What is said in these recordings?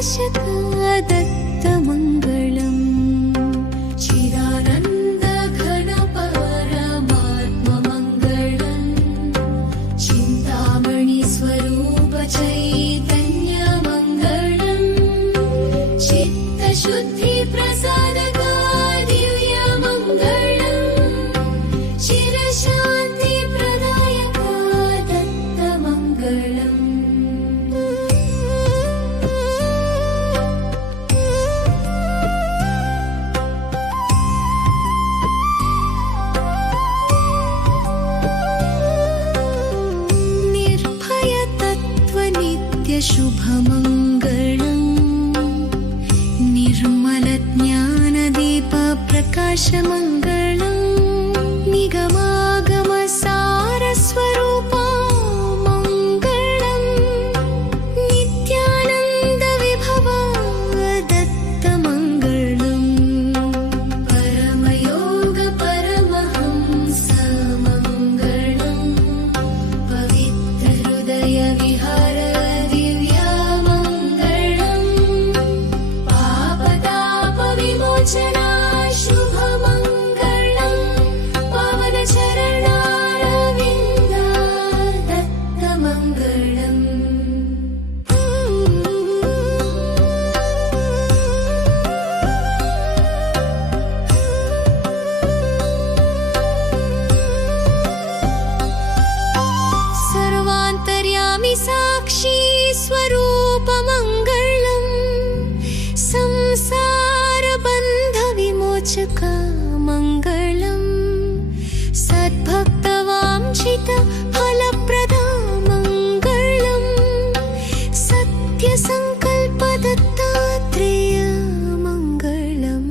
प्रकाशक दत्तमङ्गलम् चिदानन्द घन परमात्ममङ्गलम् चिन्तामणि स्वरूप चैतन्यमङ्गलम् चित्तशुद्धि प्रसादक दिव्यमङ्गलम् चिरशान्ति प्रदायक दत्तमङ्गलम् शुभमङ्गलम् निर्मलज्ञानदीप प्रकाशमङ्गलम् निगमागमसारस्वरूपा मङ्गलम् नित्यानन्दविभवा दत्तमङ्गलम् परमयोग परमहंस मङ्गलम् पवित्रहृदय विहार शुभमङ्गलम् पावनचरणारविन्द दत्तमङ्गलम् सर्वान्तर्यामि साक्षी स्वरूपमङ्गलम् मङ्गलम् सद्भक्तवाञ्छित फलप्रदा मङ्गलम् सत्यसङ्कल्प दत्तात्रेय मङ्गलम्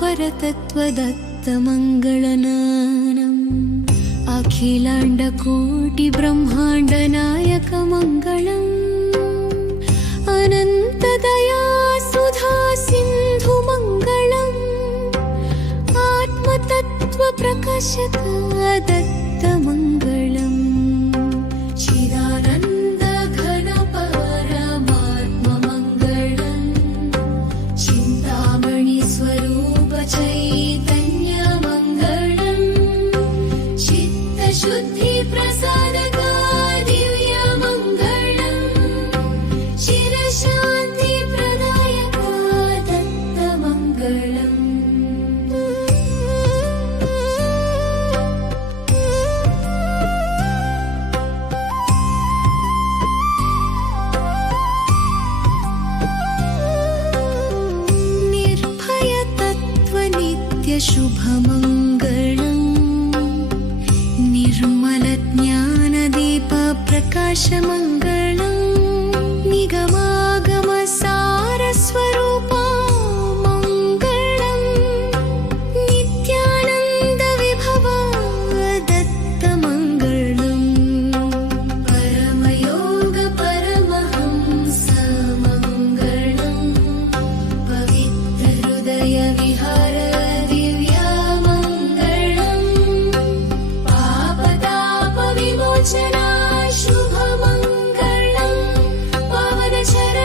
परतत्त्वदत्तमङ्गलनानम् अखिलाण्डकोटि ब्रह्माण्डनायक मङ्गलम् अनन्तदया सुधा सिन्धु मङ्गलम् आत्मतत्त्वप्रकाशक दत्तमङ्गलम् चिदानन्द घन परमात्ममङ्गलम् चिन्तामणि स्वरूप चैतन्यमङ्गलम् चित्तशुद्धि प्रसादक दिव्यमङ्गलम् चिरशान्ति प्रदायक दत्तमङ्गलम् शुभमङ्गलम् निर्मलज्ञानदीप प्रकाशमङ्गलम् निगमागमसारस्वरूपा मङ्गलम् नित्यानन्दविभवा दत्तमङ्गलम् परमयोग परमहंस मङ्गलम् पवित्रहृदय विहार शुभमङ्गलम् पावनचरण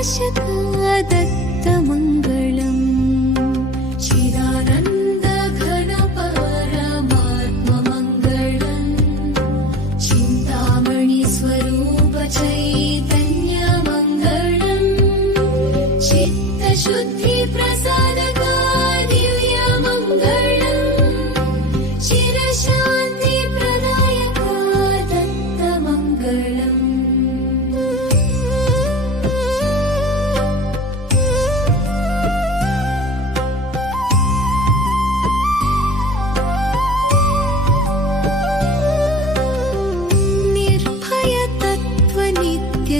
प्रकाशक दत्तमङ्गलम् चिदानन्द घन परमात्ममङ्गलम् चिन्तामणि स्वरूप चैतन्यमङ्गलम् चित्तशुद्धि प्रसादक दिव्यमङ्गलम् चिरशान्ति प्रदायक दत्तमङ्गलम्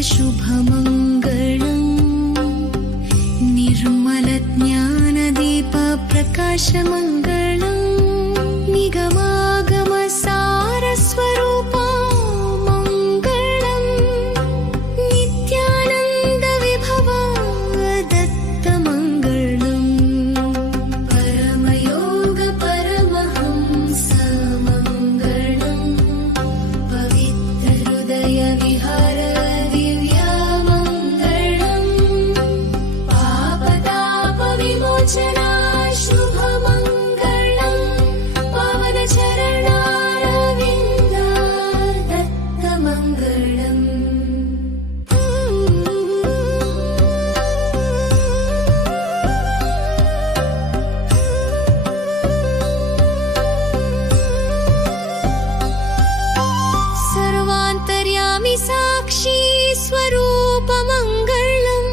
शुभमङ्गलम् निर्मलज्ञानदीप प्रकाशमङ्गलम् निगमागमसारस्वरूपा मङ्गलम् नित्यानन्दविभवा दत्तमङ्गलम् परमयोग परमहंस मङ्गलम् पवित्रहृदय विहार शुभमङ्गलम् पावनचरणारविन्द दत्तमङ्गलम् सर्वान्तर्यामि साक्षी स्वरूपमङ्गलम्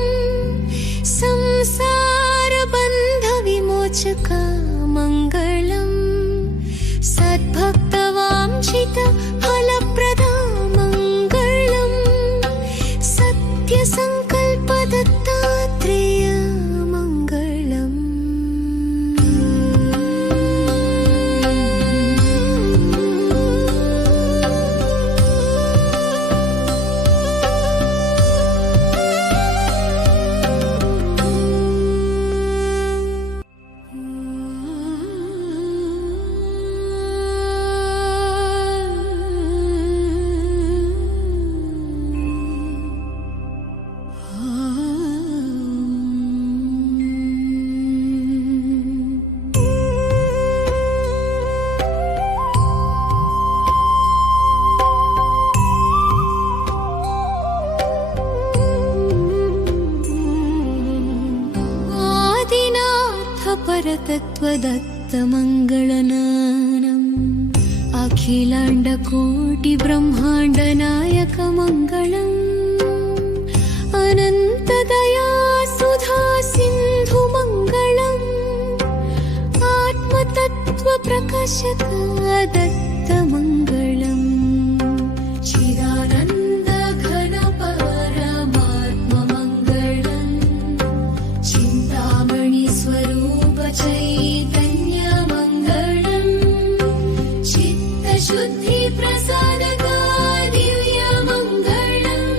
मङ्गलम् सद्भक्तवाञ्छित फलप्रदा मङ्गलम् सत्यसङ्कल्प दत्तात्रेय मङ्गलम् परतत्त्वदत्तमङ्गलनानम् अखिलाण्डकोटि ब्रह्माण्डनायक मङ्गलम् अनन्तदया सुधा सिन्धु मङ्गलम् आत्मतत्त्वप्रकाशक दत्तमङ्गलम् चिदानन्द घन परमात्ममङ्गलम् चिन्तामणि स्वरूप चैतन्यमङ्गलम् चित्तशुद्धि प्रसादक दिव्यमङ्गलम्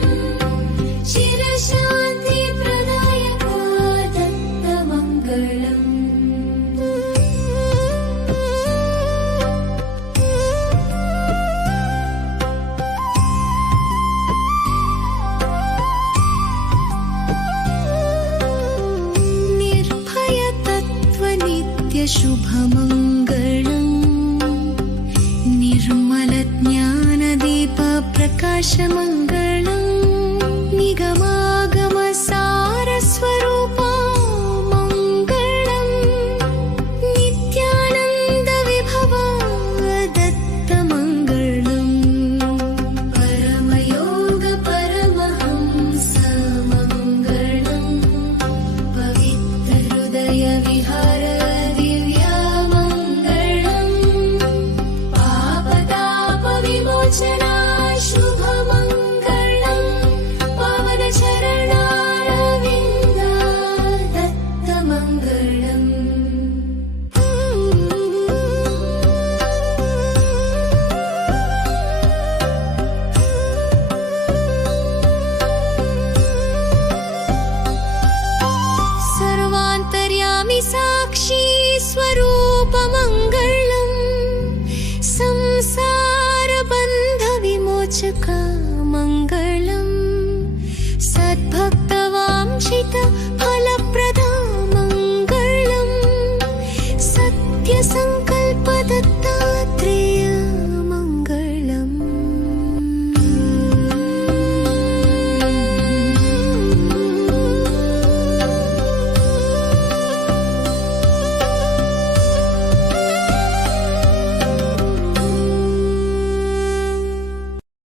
चिरशान्ति प्रदायक दत्तमङ्गलम् शुभमङ्गलम् निर्मलज्ञानदीप प्रकाशमङ्गलम् निगमागमसारस्वरूपा मङ्गलम् नित्यानन्दविभवा दत्तमङ्गलम् परमयोग परमहंस मङ्गलम् पवित्रहृदय विहार शुभमङ्गलम् पावनचरणारविन्द दत्तमङ्गलम् सर्वान्तर्यामि साक्षी स्वरूपमङ्गलम् संसारबन्धविमोचक मङ्गलम्